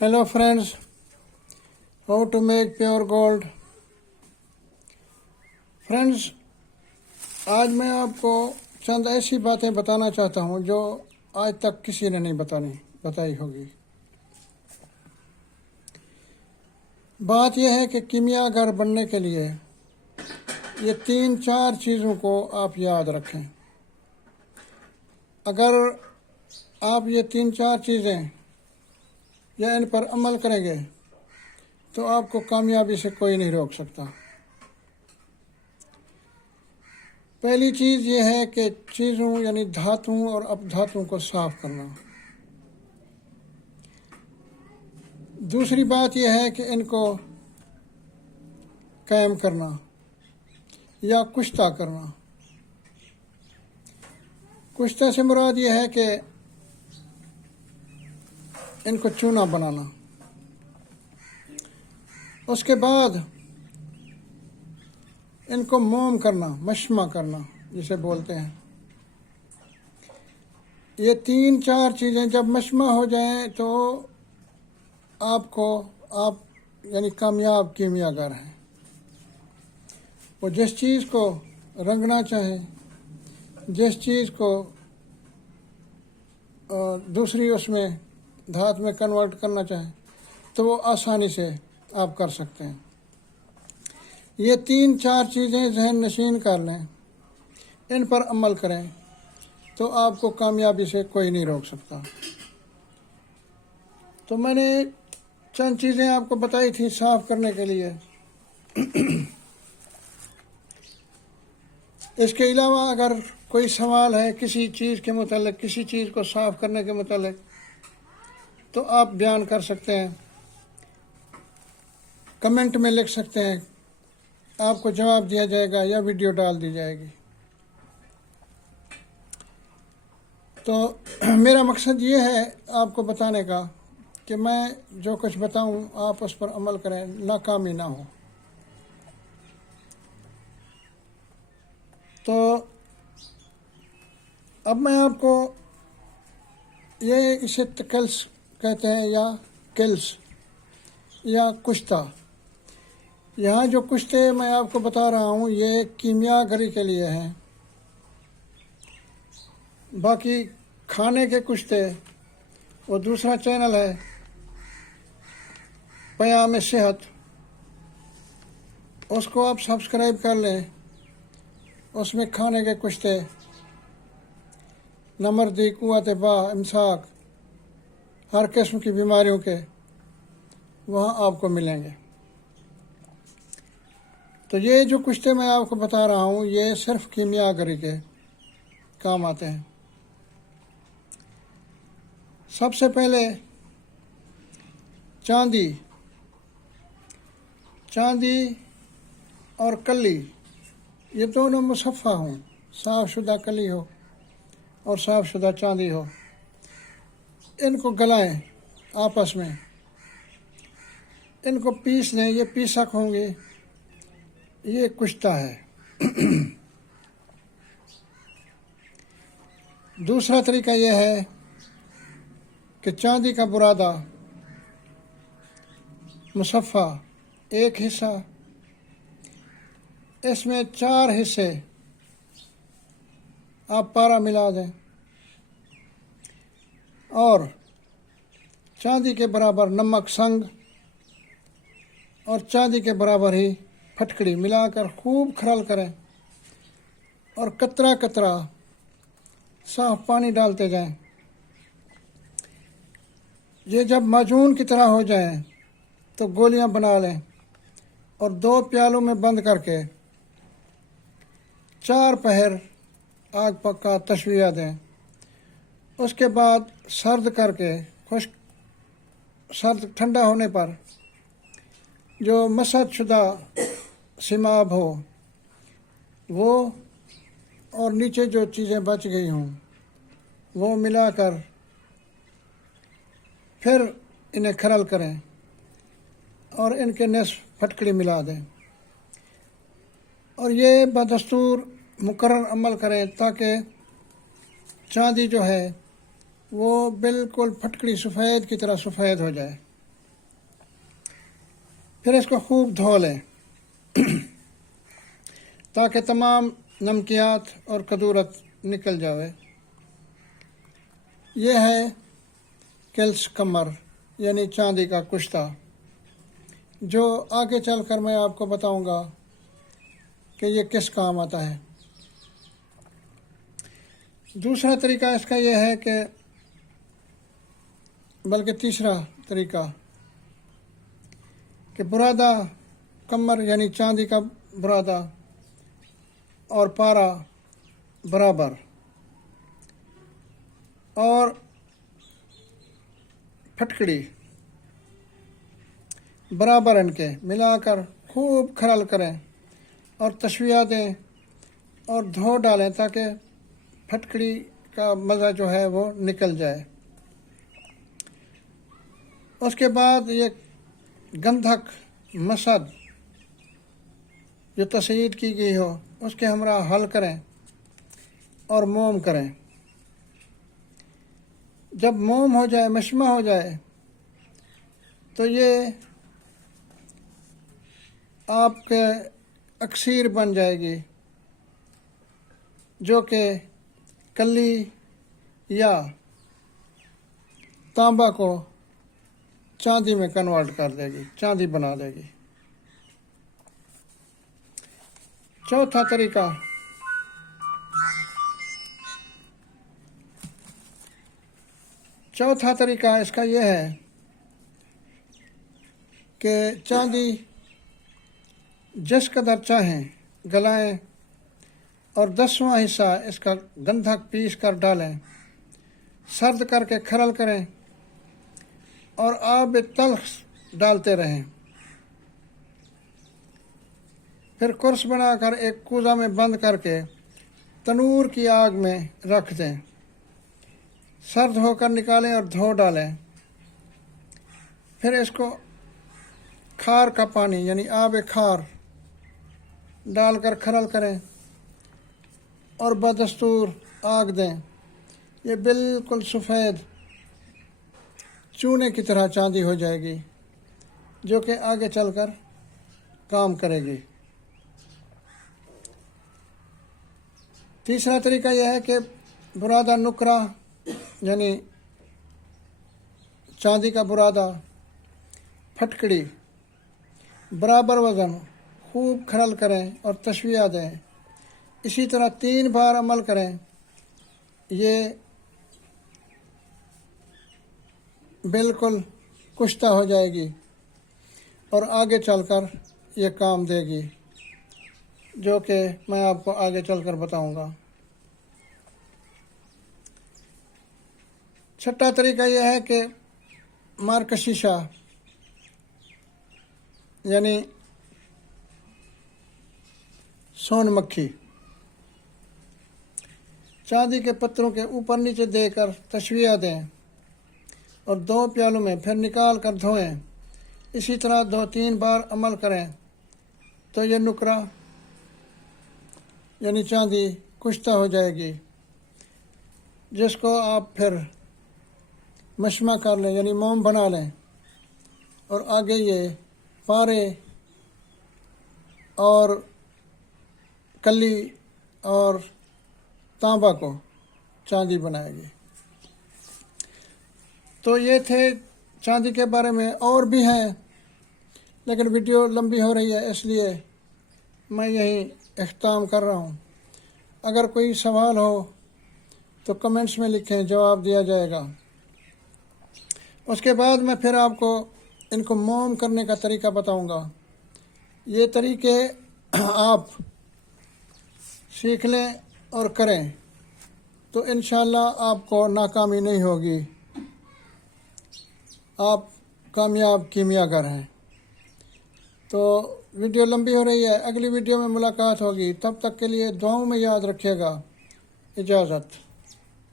Hello friends, how to make pure gold. Friends, आज मैं आपको चंद ऐसी बातें बताना चाहता हूँ जो आज तक किसी ने नहीं बताई होगी। बात यह है कि कीमियागर बनने के लिए ये 3-4 चीज़ों को आप याद रखें। अगर आप ये 3-4 चीज़ें या इन पर अमल करेंगे तो आपको कामयाबी से कोई नहीं रोक सकता। पहली चीज़ ये है कि चीज़ों यानी धातुओं और अपधातुओं को साफ करना। दूसरी बात यह है कि इनको कायम करना या कुश्ता करना। कुश्ता से मुराद यह है कि इनको चूना बनाना। उसके बाद इनको मोम करना, मशमा करना जिसे बोलते हैं। ये 3-4 चीज़ें जब मशमा हो जाएं तो आप यानी कामयाब कीमियागर हैं। वो जिस चीज़ को रंगना चाहे, जिस चीज़ को दूसरी उसमें धातु में कन्वर्ट करना चाहे तो वो आसानी से आप कर सकते हैं। ये 3-4 चीज़ें जहन नशीन कर लें, इन पर अमल करें तो आपको कामयाबी से कोई नहीं रोक सकता। तो मैंने चंद चीज़ें आपको बताई थी साफ़ करने के लिए। इसके अलावा अगर कोई सवाल है किसी चीज़ के मुतालिक, किसी चीज़ को साफ़ करने के मुतालिक, तो आप बयान कर सकते हैं, कमेंट में लिख सकते हैं, आपको जवाब दिया जाएगा या वीडियो डाल दी जाएगी। तो मेरा मकसद ये है आपको बताने का कि मैं जो कुछ बताऊं आप उस पर अमल करें, नाकामी ना हो। तो अब मैं आपको इसे तकल्स कहते हैं या किल्स या कुश्ता। यहाँ जो कुश्ते मैं आपको बता रहा हूँ ये कीमियागरी के लिए हैं। बाकी खाने के कुश्ते वो दूसरा चैनल है, पयाम सेहत, उसको आप सब्सक्राइब कर लें। उसमें खाने के कुश्ते, नमर्दी, कुव्वत बा, इमसाक, हर किस्म की बीमारियों के वहाँ आपको मिलेंगे। तो ये जो कुश्ते मैं आपको बता रहा हूँ ये सिर्फ कीमियागरी के काम आते हैं। सबसे पहले चांदी और कली, ये दोनों मुसफ़ा हों, साफ़ शुदा कली हो और साफ़ शुदा चांदी हो, इनको गलाएं आपस में, इनको पीस लें। ये पीसक होंगे, ये कुश्ता है। दूसरा तरीका यह है कि चांदी का बुरादा मुसफ़ा एक हिस्सा, इसमें 4 हिस्से आप पारा मिला दें और चांदी के बराबर नमक संग और चांदी के बराबर ही फटकड़ी मिलाकर खूब खरल करें और कतरा कतरा साफ पानी डालते जाएं। ये जब माजून की तरह हो जाएं तो गोलियां बना लें और 2 प्यालों में बंद करके 4 पहर आग पक्का तशविया दें। उसके बाद सर्द करके सर्द ठंडा होने पर जो मसद शुदा सिमाब हो वो और नीचे जो चीज़ें बच गई हों वो मिलाकर फिर इन्हें खरल करें और इनके निस्फ फटकड़ी मिला दें और ये बदस्तूर मुकर्रर अमल करें ताकि चांदी जो है वो बिल्कुल फटकड़ी सफ़ेद की तरह सफ़ेद हो जाए। پھر اس کو خوب دھو لیں تاکہ تمام نمکیات اور کدورت نکل جاوے۔ یہ ہے کلس کمر یعنی چاندی کا کشتہ، جو آگے چل کر میں آپ کو بتاؤں گا کہ یہ کس کام آتا ہے۔ دوسرا طریقہ اس کا یہ ہے کہ بلکہ تیسرا طریقہ کہ برادہ کمر یعنی چاندی کا برادہ اور پارا برابر اور پھٹکڑی برابر ان کے ملا کر خوب کھرل کریں اور تشویہ دیں اور دھو ڈالیں تاکہ پھٹکڑی کا مزہ جو ہے وہ نکل جائے۔ اس کے بعد یہ گندھک مسد جو تصعید کی گئی ہو اس کے ہمراہ حل کریں اور موم کریں۔ جب موم ہو جائے، مشمع ہو جائے، تو یہ آپ کے اکسیر بن جائے گی، جو کہ کلی یا تانبا کو چاندی میں کنورٹ کر دے گی، چاندی بنا دے گی۔ چوتھا طریقہ اس کا یہ ہے کہ چاندی جس قدر چاہیں گلائیں اور 10واں حصہ اس کا گندھک پیس کر ڈالیں، سرد کر کے کھرل کریں اور آب تلخ ڈالتے رہیں۔ پھر قرص بنا کر ایک کوزہ میں بند کر کے تنور کی آگ میں رکھ دیں، سرد ہو کر نکالیں اور دھو ڈالیں۔ پھر اس کو کھار کا پانی یعنی آب کھار ڈال کر کھرل کریں اور بدستور آگ دیں۔ یہ بالکل سفید چونے کی طرح چاندی ہو جائے گی، جو کہ آگے چل کر کام کرے گی۔ تیسرا طریقہ یہ ہے کہ برادہ نکرہ یعنی چاندی کا برادہ، پھٹکڑی برابر وزن خوب کھرل کریں اور تشویہ دیں۔ اسی طرح 3 بار عمل کریں۔ یہ بالکل کشتہ ہو جائے گی اور آگے چل کر یہ کام دے گی، جو کہ میں آپ کو آگے چل کر بتاؤں گا۔ چھٹا طریقہ یہ ہے کہ مارکشیشہ یعنی سون مکھی چاندی کے پتھروں کے اوپر نیچے دے کر تشویہ دیں اور 2 پیالوں میں پھر نکال کر دھوئیں۔ اسی طرح 2-3 بار عمل کریں تو یہ نکرہ یعنی چاندی کشتہ ہو جائے گی، جس کو آپ پھر مشمع کر لیں یعنی موم بنا لیں اور آگے یہ پارے اور کلی اور تانبا کو چاندی بنائے گی۔ تو یہ تھے چاندی کے بارے میں، اور بھی ہیں لیکن ویڈیو لمبی ہو رہی ہے، اس لیے میں یہیں اختتام کر رہا ہوں۔ اگر کوئی سوال ہو تو کمنٹس میں لکھیں، جواب دیا جائے گا۔ اس کے بعد میں پھر آپ کو ان کو موم کرنے کا طریقہ بتاؤں گا۔ یہ طریقے آپ سیکھ لیں اور کریں تو انشاءاللہ آپ کو ناکامی نہیں ہوگی، آپ کامیاب کیمیا گر ہیں۔ تو ویڈیو لمبی ہو رہی ہے، اگلی ویڈیو میں ملاقات ہوگی، تب تک کے لیے دعاؤں میں یاد رکھیے گا۔ اجازت۔